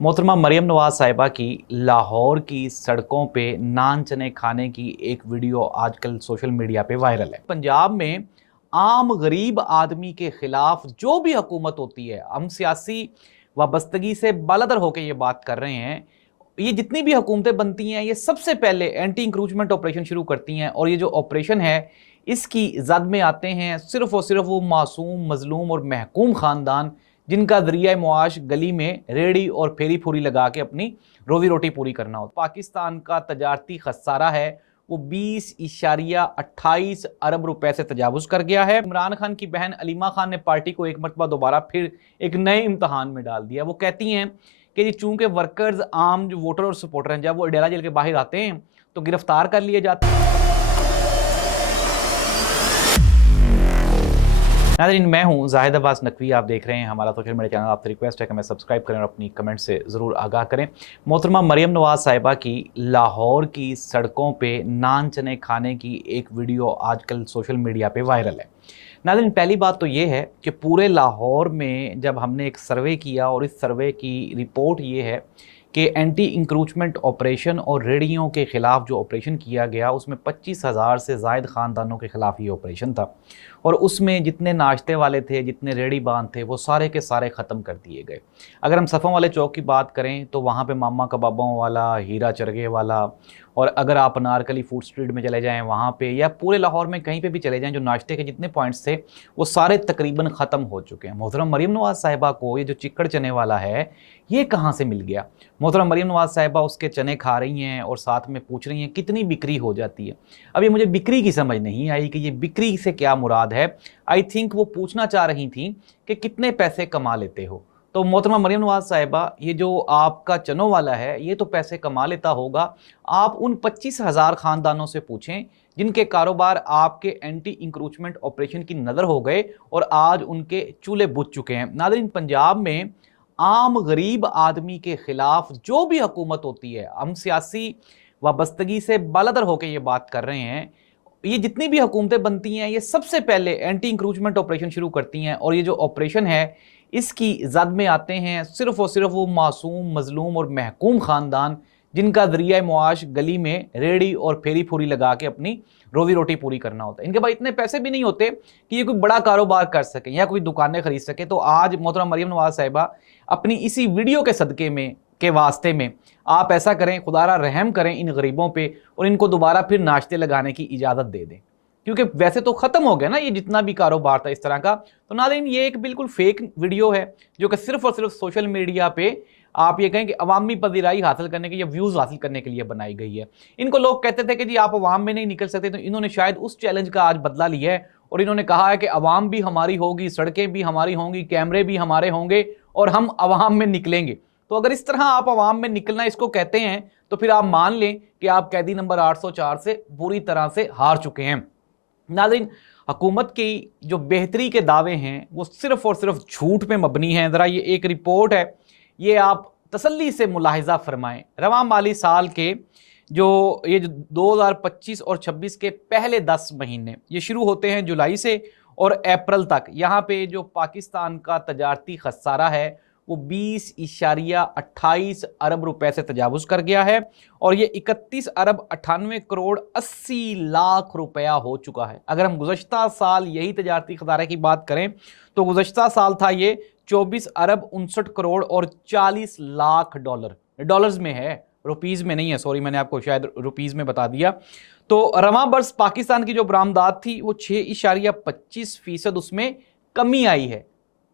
मोहतरमा मरियम नवाज साहिबा की लाहौर की सड़कों पे नान चने खाने की एक वीडियो आजकल सोशल मीडिया पे वायरल है। पंजाब में आम गरीब आदमी के खिलाफ जो भी हुकूमत होती है, हम सियासी वाबस्तगी से बालादर होकर ये बात कर रहे हैं, ये जितनी भी हुकूमतें बनती हैं ये सबसे पहले एंटी इंक्रूचमेंट ऑपरेशन शुरू करती हैं। और ये जो ऑपरेशन है इसकी जद में आते हैं सिर्फ और सिर्फ वो मासूम, मजलूम और महकूम ख़ानदान जिनका जरिया मुआश गली में रेड़ी और फेरी फूरी लगा के अपनी रोजी रोटी पूरी करना हो। पाकिस्तान का तजारती खसारा है वो 20.28 अरब रुपए से तजावुज़ कर गया है। इमरान खान की बहन अलीमा खान ने पार्टी को एक मरतबा दोबारा फिर एक नए इम्तहान में डाल दिया। वो कहती हैं कि चूंकि वर्कर्स, आम जो वोटर और सपोर्टर हैं, जब वो डेरा जेल के बाहर आते हैं तो गिरफ्तार कर लिए जाते हैं। नाज़रीन, मैं हूं जाहिद अब्बास नकवी, आप देख रहे हैं हमारा सोशल मीडिया चैनल। आपसे रिक्वेस्ट है कि हमें सब्सक्राइब करें और अपनी कमेंट से ज़रूर आगाह करें। मोहतरमा मरियम नवाज साहिबा की लाहौर की सड़कों पे नान चने खाने की एक वीडियो आजकल सोशल मीडिया पे वायरल है। नाज़रीन, पहली बात तो ये है कि पूरे लाहौर में जब हमने एक सर्वे किया और इस सर्वे की रिपोर्ट ये है कि एंटी इंक्रूचमेंट ऑपरेशन और रेडियों के ख़िलाफ़ जो ऑपरेशन किया गया उसमें 25,000 से ज़ायद ख़ानदानों के ख़िलाफ़ ये ऑपरेशन था। और उसमें जितने नाश्ते वाले थे, जितने रेडी बांध थे, वो सारे के सारे ख़त्म कर दिए गए। अगर हम सफ़ों वाले चौक की बात करें तो वहाँ पे मामा कबाबों वाला, हीरा चरगे वाला, और अगर आप अनारकली फूड स्ट्रीट में चले जाएँ वहाँ पे, या पूरे लाहौर में कहीं पे भी चले जाएँ, जो नाश्ते के जितने पॉइंट्स थे वो सारे तकरीबन ख़त्म हो चुके हैं। मोहतरम मरियम नवाज़ साहिबा को ये जो चिक्कड़ चने वाला है ये कहाँ से मिल गया? मोहतरम मरियम नवाज़ साहिबा उसके चने खा रही हैं और साथ में पूछ रही हैं कितनी बिक्री हो जाती है। अब ये मुझे बिक्री की समझ नहीं आई कि ये बिक्री से क्या मुराद है। आई थिंक वो पूछना चाह रही थी कि कितने पैसे कमा लेते हो। तो मोहतरमा मरियम नवाज साहिबा, ये जो आपका चनों वाला है ये तो पैसे कमा लेता होगा। आप उन 25,000 ख़ानदानों से पूछें जिनके कारोबार आपके एंटी इंक्रूचमेंट ऑपरेशन की नज़र हो गए और आज उनके चूल्हे बुझ चुके हैं। नाज़रीन, पंजाब में आम गरीब आदमी के खिलाफ जो भी हुकूमत होती है, हम सियासी वाबस्तगी से बालादर होकर ये बात कर रहे हैं, ये जितनी भी हुकूमतें बनती हैं ये सबसे पहले एंटी इंक्रूचमेंट ऑपरेशन शुरू करती हैं। और ये जो ऑपरेशन है इसकी जद में आते हैं सिर्फ और सिर्फ वो मासूम, मजलूम और महकूम ख़ानदान जिनका जरिया मुआश गली में रेड़ी और फेरी फूरी लगा के अपनी रोजी रोटी पूरी करना होता है। इनके पास इतने पैसे भी नहीं होते कि ये कोई बड़ा कारोबार कर सकें या कोई दुकानें खरीद सके। तो आज मोहतरम मरियम नवाज साहिबा अपनी इसी वीडियो के सदक़े में के वास्ते में आप ऐसा करें, खुदारा रहम करें इन गरीबों पे और इनको दोबारा फिर नाश्ते लगाने की इजाज़त दे दें, क्योंकि वैसे तो ख़त्म हो गया ना ये जितना भी कारोबार था इस तरह का। तो नाज़रीन, ये एक बिल्कुल फेक वीडियो है जो कि सिर्फ और सिर्फ सोशल मीडिया पे आप ये कहें कि अवामी पजीराई हासिल करने के या व्यूज़ हासिल करने के लिए बनाई गई है। इनको लोग कहते थे कि जी आप अवाम में नहीं निकल सकते, तो इन्होंने शायद उस चैलेंज का आज बदला लिया है और इन्होंने कहा है कि अवाम भी हमारी होगी, सड़कें भी हमारी होंगी, कैमरे भी हमारे होंगे और हम अवाम में निकलेंगे। तो अगर इस तरह आप अवाम में निकलना इसको कहते हैं तो फिर आप मान लें कि आप कैदी नंबर 804 से बुरी तरह से हार चुके हैं। नाज़रीन, हुकूमत की जो बेहतरी के दावे हैं वो सिर्फ और सिर्फ झूठ पे मबनी हैं। ज़रा ये एक रिपोर्ट है, ये आप तसल्ली से मुलाहिजा फरमाएं। रवां माली साल के जो 2025 और 26 के पहले 10 महीने ये शुरू होते हैं जुलाई से और अप्रैल तक, यहाँ पे जो पाकिस्तान का तजारती खसारा है वो 20.28 अरब रुपए से तजावुज़ कर गया है और ये 31 अरब 98 करोड़ 80 लाख रुपया हो चुका है। अगर हम गुज़श्ता साल यही तजारती खसारे की बात करें तो गुज़श्ता साल था ये 24 अरब 59 करोड़ और 40 लाख डॉलर्स में है, रुपीज़ में नहीं है। सॉरी, मैंने आपको शायद रुपीज़ में बता दिया। तो रवां बरस पाकिस्तान की जो बरामदात थी वो 6.25% उसमें कमी आई है।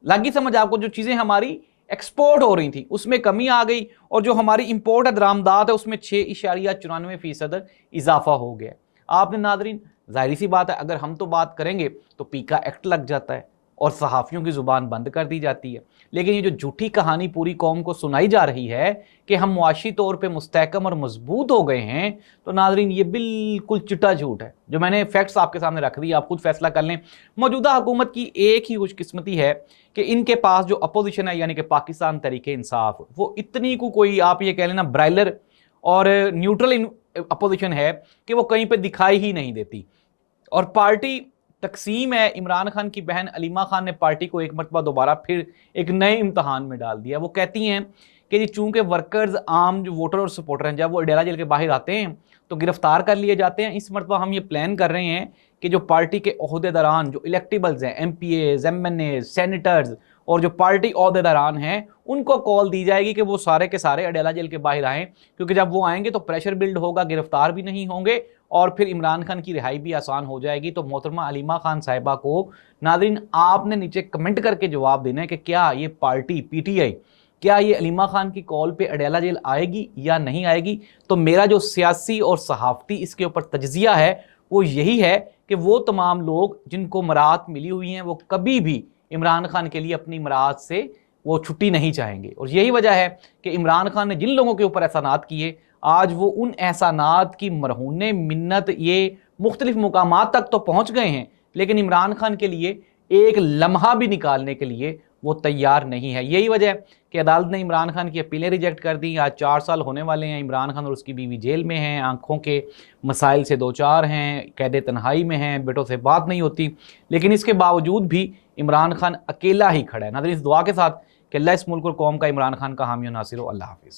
लगी समझ आपको? जो चीज़ें हमारी एक्सपोर्ट हो रही थी उसमें कमी आ गई और जो हमारी इंपोर्ट है, दरामदात है, उसमें 6.94% इजाफा हो गया। आपने नादरीन, जाहिर सी बात है अगर हम तो बात करेंगे तो पीका एक्ट लग जाता है और सहाफ़ियों की ज़ुबान बंद कर दी जाती है। लेकिन ये जो झूठी कहानी पूरी कौम को सुनाई जा रही है कि हम मुआशी तौर पे मुस्तहकम और मजबूत हो गए हैं, तो नादरीन ये बिल्कुल चिट्टा झूठ है। जो मैंने फैक्ट्स आपके सामने रख दिए, आप खुद फैसला कर लें। मौजूदा हुकूमत की एक ही खुशकिस्मती है कि इनके पास जो अपोजिशन है यानी कि पाकिस्तान तहरीके इंसाफ, वो इतनी को कोई आप ये कह लेना ब्राइलर और न्यूट्रल अपोजिशन है कि वो कहीं पर दिखाई ही नहीं देती। और पार्टी तकसीम है। इमरान खान की बहन अलीमा खान ने पार्टी को एक मरतबा दोबारा फिर एक नए इम्तहान में डाल दिया। वो कहती हैं कि जी चूंकि वर्कर्स आम जो वोटर और सपोर्टर हैं, जब वो अडेला जेल के बाहर आते हैं तो गिरफ्तार कर लिए जाते हैं। इस मरतबा हम ये प्लान कर रहे हैं कि जो पार्टी के ओहदेदारान, जो इलेक्टेबल्स हैं, MPAs, MNAs, सेनेटर्स और जो पार्टी ओहदेदारान हैं, उनको कॉल दी जाएगी कि वो सारे के सारे अडेला जेल के बाहर आएँ, क्योंकि जब वो आएंगे तो प्रेशर बिल्ड होगा, गिरफ्तार भी नहीं होंगे और फिर इमरान खान की रिहाई भी आसान हो जाएगी। तो मोहतरमा अलीमा खान साहिबा को नाज़रीन आपने नीचे कमेंट करके जवाब देना है कि क्या ये पार्टी PTI, क्या ये अलीमा खान की कॉल पे अडेला जेल आएगी या नहीं आएगी। तो मेरा जो सियासी और सहाफ़ती इसके ऊपर तज्जिया है वो यही है कि वो तमाम लोग जिनको मराहत मिली हुई हैं वो कभी भी इमरान खान के लिए अपनी मराहत से वो छुट्टी नहीं चाहेंगे। और यही वजह है कि इमरान खान ने जिन लोगों के ऊपर एहसानात किए, आज वो उन एहसानात की मरहूने मिन्नत ये मुख्तलिफ मुकामात तक तो पहुँच गए हैं, लेकिन इमरान खान के लिए एक लम्हा भी निकालने के लिए वो तैयार नहीं है। यही वजह है कि अदालत ने इमरान खान की अपीलें रिजेक्ट कर दी। आज 4 साल होने वाले हैं, इमरान खान और उसकी बीवी जेल में हैं, आंखों के मसाइल से दो चार हैं, कैद तन्हाई में हैं, बेटों से बात नहीं होती, लेकिन इसके बावजूद भी इमरान खान अकेला ही खड़ा है। नाज़रीन इस दुआ के साथ कि अल्लाह इस मुल्क और कौम का इमरान खान का हामी और नासिर हो। अल्लाह हाफिज़।